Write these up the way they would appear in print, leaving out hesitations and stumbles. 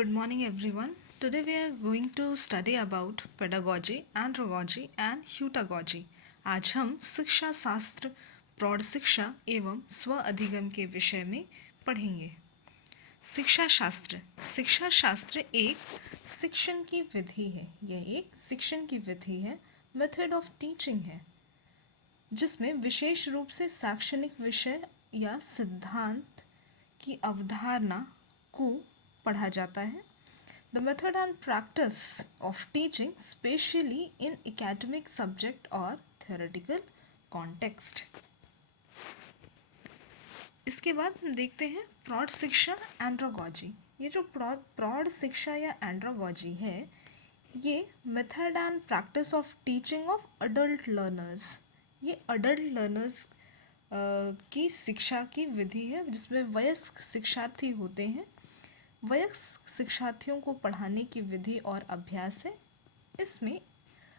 Good morning, everyone. Today we are going to study about pedagogy, andragogy and heutagogy. आज हम शिक्षा शास्त्र, प्रौढ़ शिक्षा एवं स्व अधिगम के विषय में पढ़ेंगे। शिक्षा शास्त्र। शिक्षा शास्त्र एक शिक्षण की विधि है। यह एक शिक्षण की विधि है, मेथड ऑफ टीचिंग है, जिसमें विशेष रूप से शैक्षणिक विषय या सिद्धांत की अवधारणा को पढ़ा जाता है। The method and practice of teaching specially in academic subject और थियोरेटिकल कॉन्टेक्स्ट। इसके बाद हम देखते हैं प्रौढ़ शिक्षा एंड्रोगॉजी। ये जो प्रौढ़ शिक्षा या एंड्रोगॉजी है, ये method and practice of teaching of adult learners. ये अडल्ट लर्नर्स की शिक्षा की विधि है, जिसमें वयस्क शिक्षार्थी होते हैं। वयस्क शिक्षार्थियों को पढ़ाने की विधि और अभ्यास है। इसमें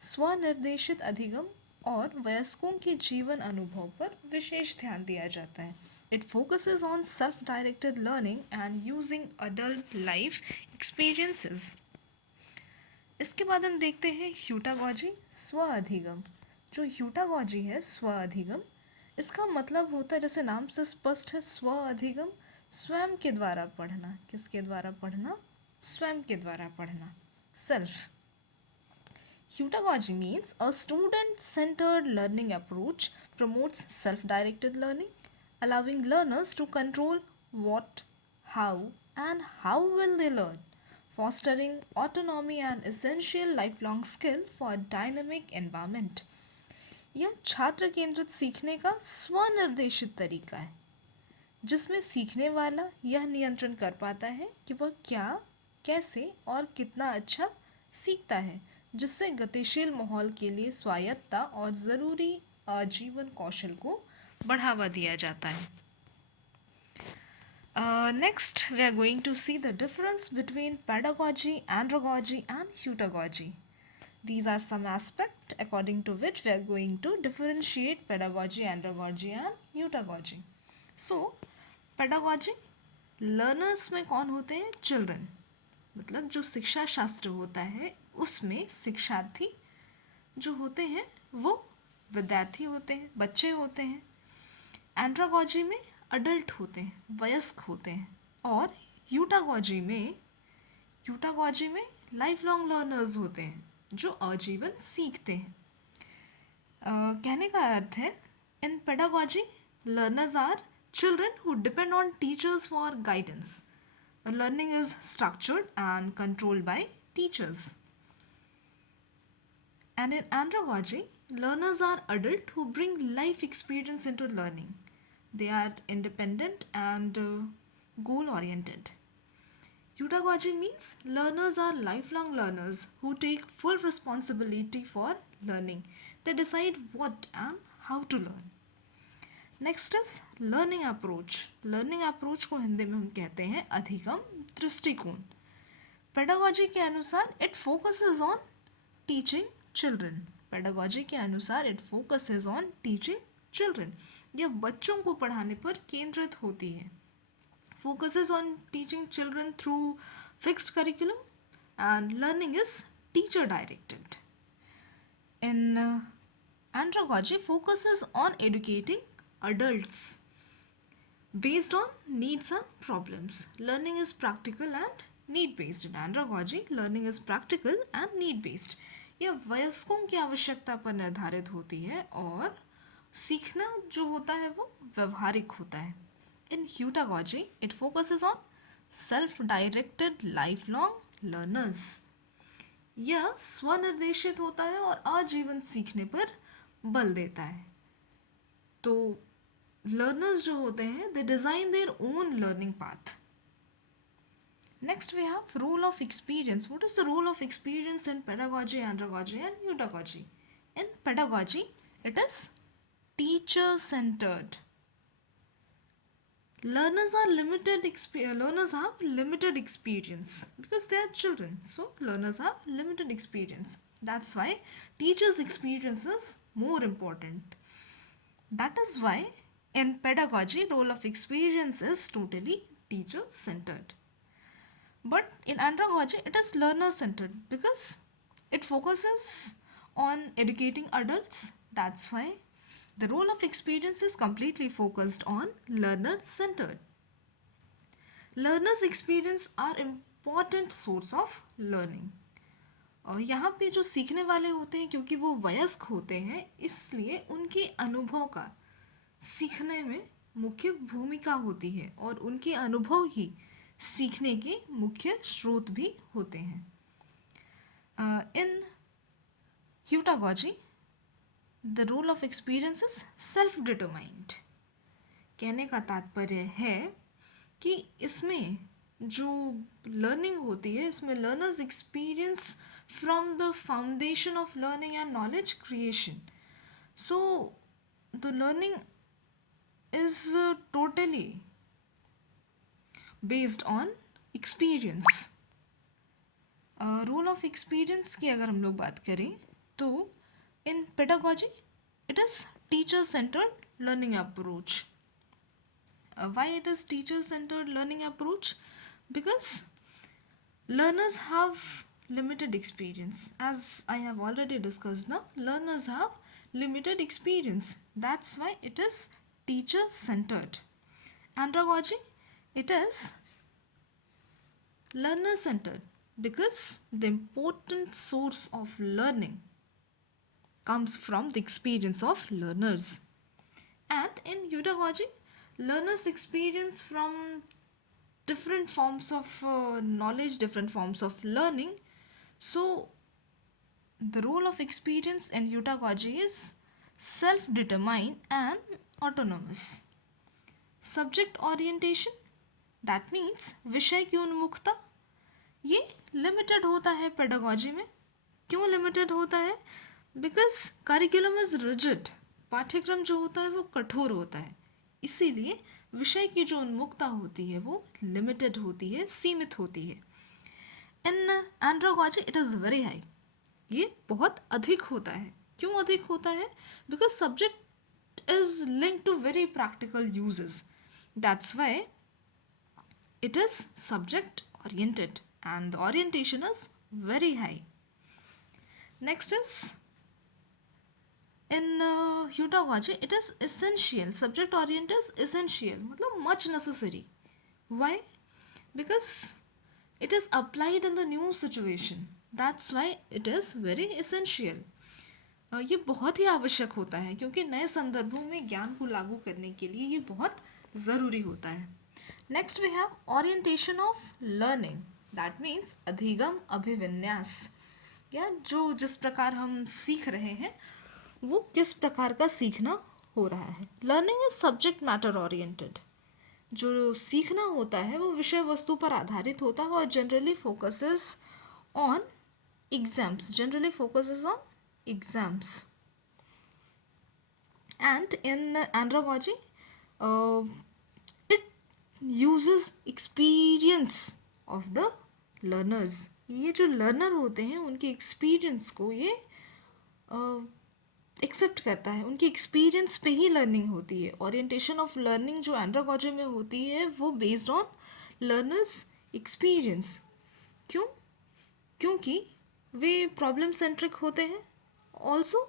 स्वनिर्देशित अधिगम और वयस्कों के जीवन अनुभव पर विशेष ध्यान दिया जाता है। It focuses on self directed learning and using adult life experiences. इसके बाद हम देखते हैं ह्यूटागॉजी, स्व अधिगम। जो ह्यूटागॉजी है, स्व अधिगम, इसका मतलब होता है, जैसे नाम से स्पष्ट है, स्व अधिगम, स्वयं के द्वारा पढ़ना। किसके द्वारा पढ़ना? स्वयं के द्वारा पढ़ना, self. Heutagogy means a student-centered learning approach promotes self-directed learning, allowing learners to control what, how, and how will they learn, fostering autonomy and essential lifelong skill for a dynamic environment. यह छात्र केंद्रित सीखने का स्वनिर्देशित तरीका है, जिसमें सीखने वाला यह नियंत्रण कर पाता है कि वह क्या, कैसे और कितना अच्छा सीखता है, जिससे गतिशील माहौल के लिए स्वायत्तता और ज़रूरी आजीवन कौशल को बढ़ावा दिया जाता है। Next we are going to see the difference between pedagogy, andragogy and heutagogy. These are some aspects according to which we are going to differentiate pedagogy, andragogy and heutagogy. So, pedagogy, learners में कौन होते हैं? Children. मतलब जो शिक्षा शास्त्र होता है उसमें शिक्षार्थी जो होते हैं वो विद्यार्थी होते हैं, बच्चे होते हैं। एंड्रोगॉजी में अडल्ट होते हैं, वयस्क होते हैं। और ह्यूटागॉजी में लाइफ लॉन्ग लर्नर्स होते हैं जो आजीवन सीखते हैं। कहने का अर्थ है, in pedagogy learners are children who depend on teachers for guidance. Learning is structured and controlled by teachers. And in andragogy, learners are adults who bring life experience into learning. They are independent and goal-oriented. Heutagogy means learners are lifelong learners who take full responsibility for learning. They decide what and how to learn. Next is learning approach. Learning approach को हिंदी में हम कहते हैं अधिगम दृष्टिकोण. Pedagogy के अनुसार it focuses on teaching children. Pedagogy के अनुसार it focuses on teaching children. यह बच्चों को पढ़ाने पर केंद्रित होती है. Focuses on teaching children through fixed curriculum and learning is teacher directed. In andragogy focuses on educating adults based on needs and problems. Learning is practical and need based. In andragogy, learning is practical and need based. यह वयस्कों की आवश्यकता पर निर्धारित होती है और सीखना जो होता है वो व्यवहारिक होता है. In heutagogy, it focuses on self-directed lifelong learners. यह स्वनिर्देशित होता है और आजीवन सीखने पर बल देता है. तो लर्नर्स जो होते हैं they design their own learning path. Next we have role of experience. What is the role of experience in pedagogy, andragogy and heutagogy? In pedagogy it is teacher centred. Learners have limited experience because they are children. So learners have limited experience. That's why teachers' experience is more important. That is why in pedagogy, role of experience is totally teacher-centered. But in andragogy, it is learner centered because it focuses on educating adults. That's why the role of experience is completely focused on learner centered. Learners' experience are important source of learning. और यहाँ पे जो सीखने वाले होते हैं क्योंकि वो वयस्क होते हैं इसलिए उनके अनुभव का सीखने में मुख्य भूमिका होती है और उनके अनुभव ही सीखने के मुख्य स्रोत भी होते हैं. In heutagogy the role of experience is self determined. कहने का तात्पर्य है कि इसमें जो लर्निंग होती है इसमें learners experience from the foundation of learning and knowledge creation. So the learning is totally based on experience. Role of experience की अगर हम लोग बात करें तो in pedagogy it is teacher centred learning approach. Why it is teacher centered learning approach? Because learners have limited experience. As I have already discussed now, learners have limited experience. That's why it is teacher centered. Andragogy, it is learner centered because the important source of learning comes from the experience of learners. And in pedagogy, learners experience from different forms of knowledge, different forms of learning. So the role of experience in pedagogy is self-determined and autonomous. Subject orientation, that means विषय की उन्मुखता, ये limited होता है pedagogy में. क्यों limited होता है? Because curriculum is rigid. पाठ्यक्रम जो होता है वो कठोर होता है, इसीलिए विषय की जो उन्मुखता होती है वो लिमिटेड होती है, सीमित होती है. In andragogy it is very high. ये बहुत अधिक होता है. क्यों अधिक होता है? Because subject is linked to very practical usages. That's why it is subject oriented and the orientation is very high. Next is in pedagogy it is essential. Subject oriented is essential, मतलब much necessary. Why? Because it is applied in the new situation. That's why it is very essential. ये बहुत ही आवश्यक होता है क्योंकि नए संदर्भों में ज्ञान को लागू करने के लिए ये बहुत ज़रूरी होता है. Next we have orientation of learning. That means अधिगम अभिविन्यास, या जो जिस प्रकार हम सीख रहे हैं वो किस प्रकार का सीखना हो रहा है. Learning is subject matter oriented. जो सीखना होता है वो विषय वस्तु पर आधारित होता है और generally focuses on exams. Generally focuses on exams. And in andragogy, uses experience of the learners. ये जो लर्नर होते हैं उनके एक्सपीरियंस को ये एक्सेप्ट करता है. उनके एक्सपीरियंस पे ही लर्निंग होती है. ओरिएंटेशन ऑफ लर्निंग जो एंड्रोगॉजी में होती है वो बेस्ड ऑन लर्नर्स एक्सपीरियंस. क्यों? क्योंकि वे प्रॉब्लम सेंट्रिक होते हैं, ऑल्सो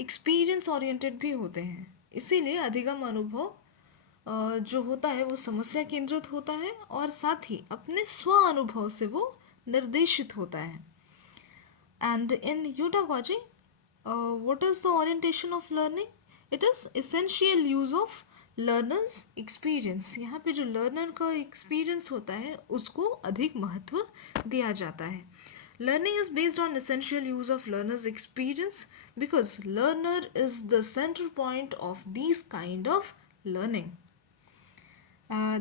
एक्सपीरियंस ओरिएंटेड भी होते हैं. इसीलिए अधिगम अनुभव जो होता है वो समस्या केंद्रित होता है और साथ ही अपने स्व अनुभव से वो निर्देशित होता है. And in pedagogy, what is the orientation of learning? It is essential use of learner's experience. यहाँ पे जो लर्नर का एक्सपीरियंस होता है उसको अधिक महत्व दिया जाता है. Learning is based on essential use of learner's experience because learner is the center point of these kind of learning.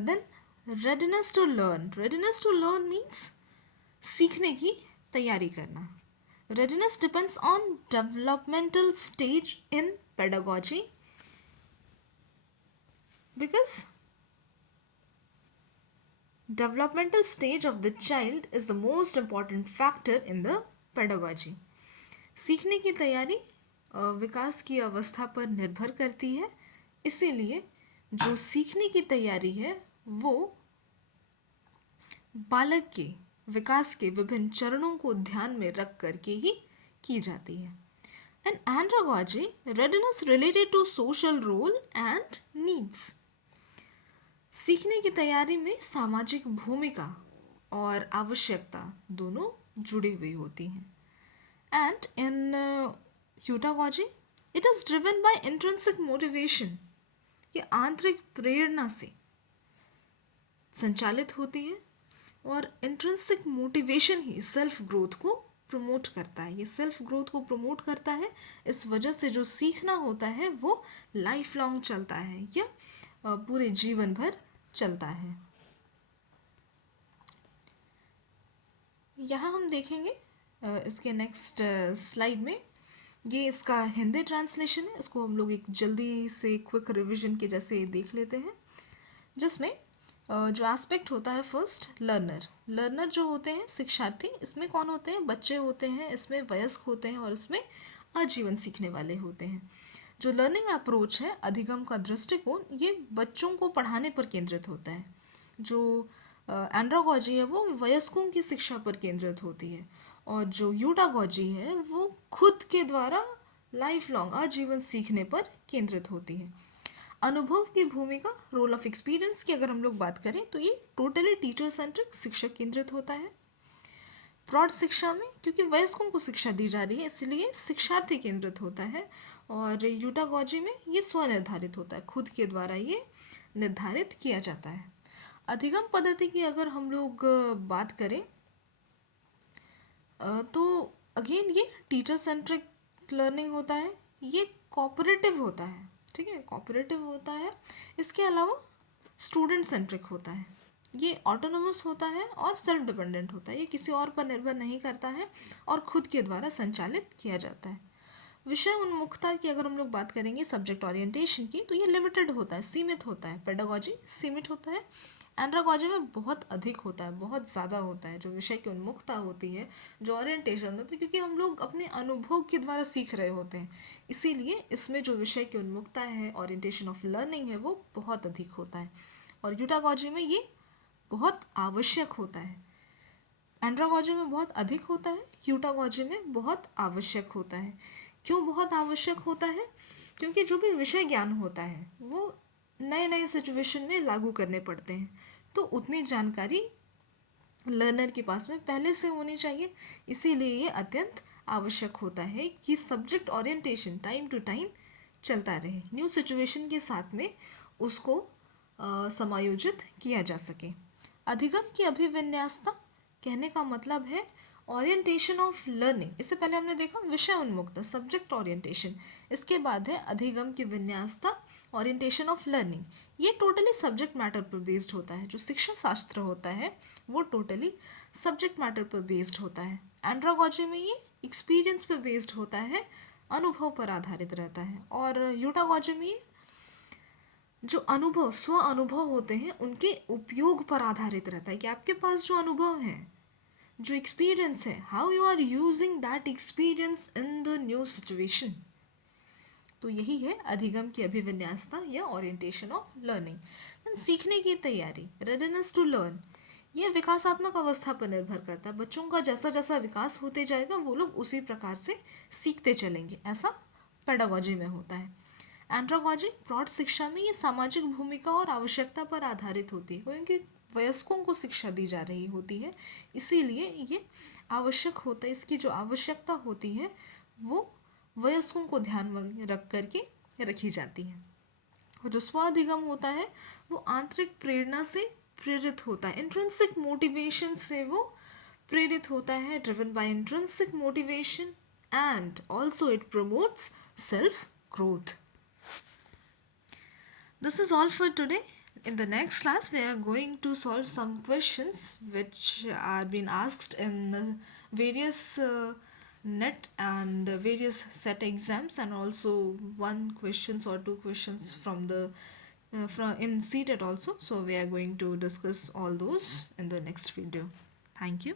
Then readiness to learn. Readiness to learn means सीखने की तैयारी करना. Readiness depends on developmental stage in pedagogy because developmental stage of the child is the most important factor in the pedagogy. सीखने की तैयारी विकास की अवस्था पर निर्भर करती है, इसीलिए जो सीखने की तैयारी है वो बालक के विकास के विभिन्न चरणों को ध्यान में रख करके ही की जाती है. In andragogy, readiness related to social role and needs. सीखने की तैयारी में सामाजिक भूमिका और आवश्यकता दोनों जुड़ी हुई होती हैं. And in heutagogy, it is driven by intrinsic motivation. ये आंतरिक प्रेरणा से संचालित होती है और इंट्रिंसिक मोटिवेशन ही सेल्फ ग्रोथ को प्रमोट करता है. ये सेल्फ ग्रोथ को प्रमोट करता है. इस वजह से जो सीखना होता है वो लाइफ लॉन्ग चलता है या पूरे जीवन भर चलता है. यहाँ हम देखेंगे इसके नेक्स्ट स्लाइड में, ये इसका हिंदी ट्रांसलेशन है. इसको हम लोग एक जल्दी से क्विक रिवीजन के जैसे देख लेते हैं, जिसमें जो एस्पेक्ट होता है फर्स्ट लर्नर जो होते हैं शिक्षार्थी. इसमें कौन होते हैं? बच्चे होते हैं, इसमें वयस्क होते हैं और इसमें आजीवन सीखने वाले होते हैं. जो लर्निंग अप्रोच है, अधिगम का दृष्टिकोण, ये बच्चों को पढ़ाने पर केंद्रित होता है. जो एंड्रागॉजी है वो वयस्कों की शिक्षा पर केंद्रित होती है और जो यूटागॉजी है वो खुद के द्वारा लाइफ लॉन्ग आजीवन सीखने पर केंद्रित होती है. अनुभव की भूमिका, रोल ऑफ एक्सपीरियंस की अगर हम लोग बात करें तो ये टोटली टीचर सेंट्रिक शिक्षक केंद्रित होता है. प्रौढ़ शिक्षा में क्योंकि वयस्कों को शिक्षा दी जा रही है इसलिए शिक्षार्थी केंद्रित होता है. और यूटागॉजी में ये स्वनिर्धारित होता है, खुद के द्वारा ये निर्धारित किया जाता है. अधिगम पद्धति की अगर हम लोग बात करें तो अगेन ये टीचर सेंट्रिक लर्निंग होता है. ये कोऑपरेटिव होता है, ठीक है, कोऑपरेटिव होता है. इसके अलावा स्टूडेंट सेंट्रिक होता है. ये ऑटोनोमस होता है और सेल्फ डिपेंडेंट होता है. ये किसी और पर निर्भर नहीं करता है और खुद के द्वारा संचालित किया जाता है. विषय उन्मुखता की अगर हम लोग बात करेंगे, सब्जेक्ट ओरिएंटेशन की, तो ये लिमिटेड होता है, सीमित होता है. पेडागॉजी सीमित होता है. एंड्रागॉजी में बहुत अधिक होता है, बहुत ज़्यादा होता है. जो विषय की उन्मुखता होती है, जो ओरिएंटेशन होती है, क्योंकि हम लोग अपने अनुभव के द्वारा सीख रहे होते हैं, इसीलिए इसमें जो विषय की उन्मुखता है, ओरिएंटेशन ऑफ लर्निंग है, वो बहुत अधिक होता है. और यूटागॉजी में ये बहुत आवश्यक होता है. एंड्रागॉजी में बहुत अधिक होता है, यूटागॉजी में बहुत आवश्यक होता है. क्यों बहुत आवश्यक होता है? क्योंकि जो भी विषय ज्ञान होता है वो नए नए सिचुएशन में लागू करने पड़ते हैं, तो उतनी जानकारी लर्नर के पास में पहले से होनी चाहिए. इसीलिए ये अत्यंत आवश्यक होता है कि subject orientation time to time चलता रहे, न्यू सिचुएशन के साथ में उसको समायोजित किया जा सके. अधिगम की अभिविन्यासता कहने का मतलब है ओरिएंटेशन ऑफ लर्निंग. इससे पहले हमने देखा विषय उन्मुक्ता, सब्जेक्ट ओरिएंटेशन. इसके बाद है अधिगम की विन्यासता, ओरिएंटेशन ऑफ लर्निंग. ये टोटली सब्जेक्ट मैटर पर बेस्ड होता है. जो शिक्षा शास्त्र होता है वो टोटली सब्जेक्ट मैटर पर बेस्ड होता है. एंड्रागॉजी में ये एक्सपीरियंस पर बेस्ड होता है, अनुभव पर आधारित रहता है. और यूटागॉजी में जो अनुभव, स्व अनुभव होते हैं, उनके उपयोग पर आधारित रहता है कि आपके पास जो अनुभव है, जो एक्सपीरियंस है, how you are using that experience in the new situation. तो यही है अधिगम की अभिविन्यासता या ओरिएंटेशन ऑफ लर्निंग. सीखने की तैयारी, रेडीनेस टू लर्न, ये विकासात्मक अवस्था पर निर्भर करता है. बच्चों का जैसा जैसा विकास होते जाएगा वो लोग उसी प्रकार से सीखते चलेंगे. ऐसा पेडागॉजी में होता है. एंड्रागॉजी प्रौढ़ शिक्षा में ये सामाजिक भूमिका और आवश्यकता पर आधारित होती है, क्योंकि वयस्कों को शिक्षा दी जा रही होती है, इसीलिए ये आवश्यक होता है. इसकी जो आवश्यकता होती है वो वयस्कों को ध्यान में रख करके रखी जाती है. और जो स्वाधिगम होता है वो आंतरिक प्रेरणा से प्रेरित होता है, इंट्रिंसिक मोटिवेशन से वो प्रेरित होता है, driven by intrinsic motivation, and also it promotes self growth. This is all for today. In the next class, we are going to solve some questions which are being asked in various net and various set exams, and also one questions or two questions from the from in CTET also. So we are going to discuss all those in the next video. Thank you.